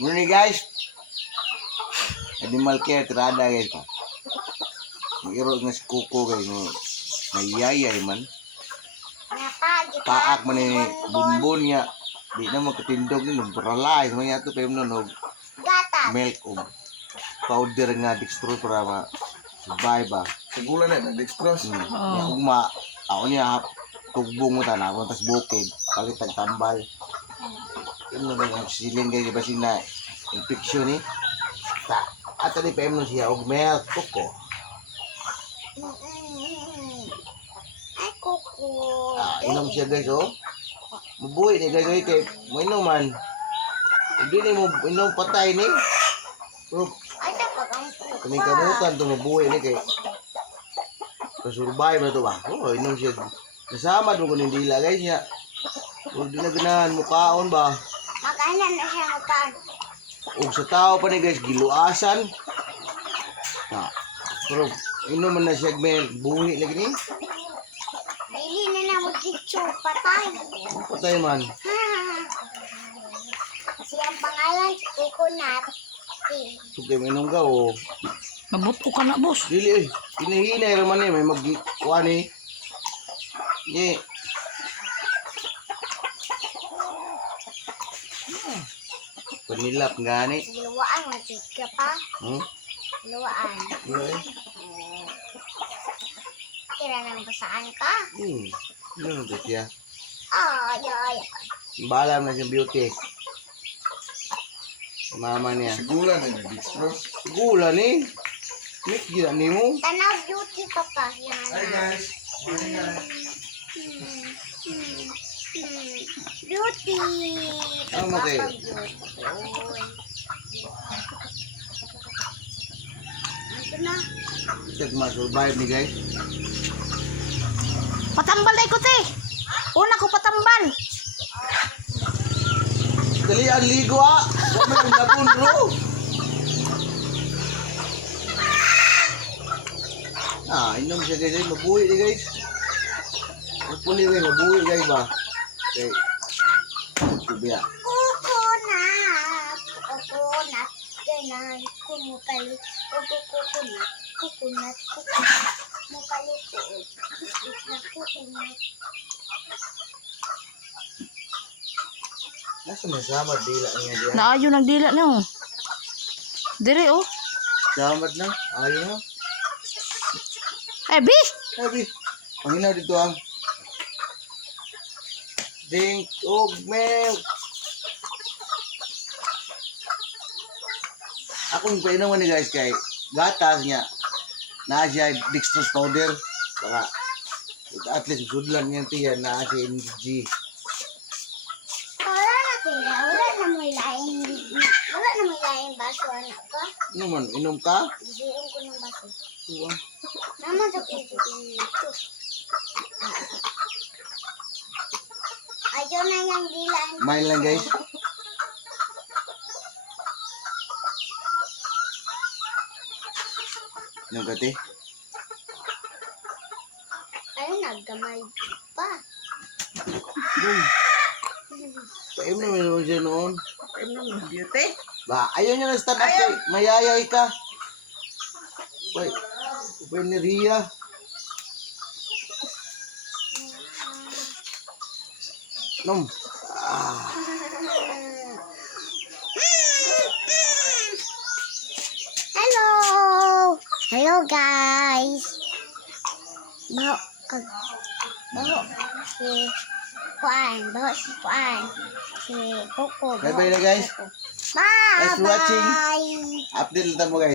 Muna ni guys. Animal care tirada guys pa. Iro nga si Kuko guys no. Nayayay man. Paak man ni bunbun niya. Di na magkatindog ni paralyze man yato pa no milk o powder nga dextrose para ma survive ba. Sigula na dextrose. Ya ugma ako niya tugbong mo tanawon tas bukid palit tag tambal. Ano ba yung siling guys ba sina infection ni? Ato ni PM no siya og milk Kuko. Ay, Kuko. Inom siya guys oh. Mabuhay ni guys kay mo inuman. Hindi ni mo inom patay ni. Pero Ay, napagampo. kaning kamutan to mabuhay ni kay survive na to ba? Oh, inom siya. Kasama mo kuning dila guys niya. Ug di na ganahan mukaon ba? Magkailan na siya magkaan. Ug sa tao pa ni guys giluasan. Pero inuman na siya milk buhi lagi ni. Dili na na mag-kitso, patay. Patay man. Ha. Kasi ang pangalan, Coconut. Sugay mo inom ka o. Mabuto ka na, boss. Dili eh. Hinahinay raman eh. May mag-kuhan eh. Nye. Panilap gani. Luwaan, mag-kitso ka pa. Luwaan. Iya. Kira nang basaan ka. Ano na siya? Ay, ay. Balam na siya beauty. Mama niya. Sigula na dextrose. Gula ni. Mix gila ni mo. Tanaw beauty pa pa. Yan. Hi guys. Morning guys. Beauty. Ano mo kayo? Ito na. Check ma-survive ni guys. Patambal na ikot eh. Una ko patambal. Dali ang ligo ah. Huwag mo yung napunro. Inom siya guys. Mabuhi ni guys. Magpuli guys. Mabuhi guys ba? Okay. Kubiya. Coconut. Coconut. Ganan. Kumukali. Coconut. Coconut. Coconut. Mukali po. Na coconut. Nasa masama dila niya diyan. Naayo nagdila na oh. Dire oh. Salamat na. Ayaw na. Eh, bi! Sabi. Panginaw dito ang. Ding og milk. Akong painom ni guys kay gatas niya. Na siya dextrose powder para at least sudlan niya tiyan na siya energy. Wala na sila. Wala na may laing. Wala na may laing baso anak ka. Ano man, inom ka? Gidiyon ko ng baso. Tuwa. Naman sa pinto. Ayaw na niyang dilan. Main lang guys. Inom ka te? Ay, naggamay pa. Painom naman siya noon. Beauty? Ba, ayaw niya na-start up kay mayayay ka. Wait, enerhiya. Nom. Hello! Hello guys! Baho si Baho si Kuan. Si Coco. Bye-bye na guys. Bye! Thanks for watching. Bye! Update lang mo guys.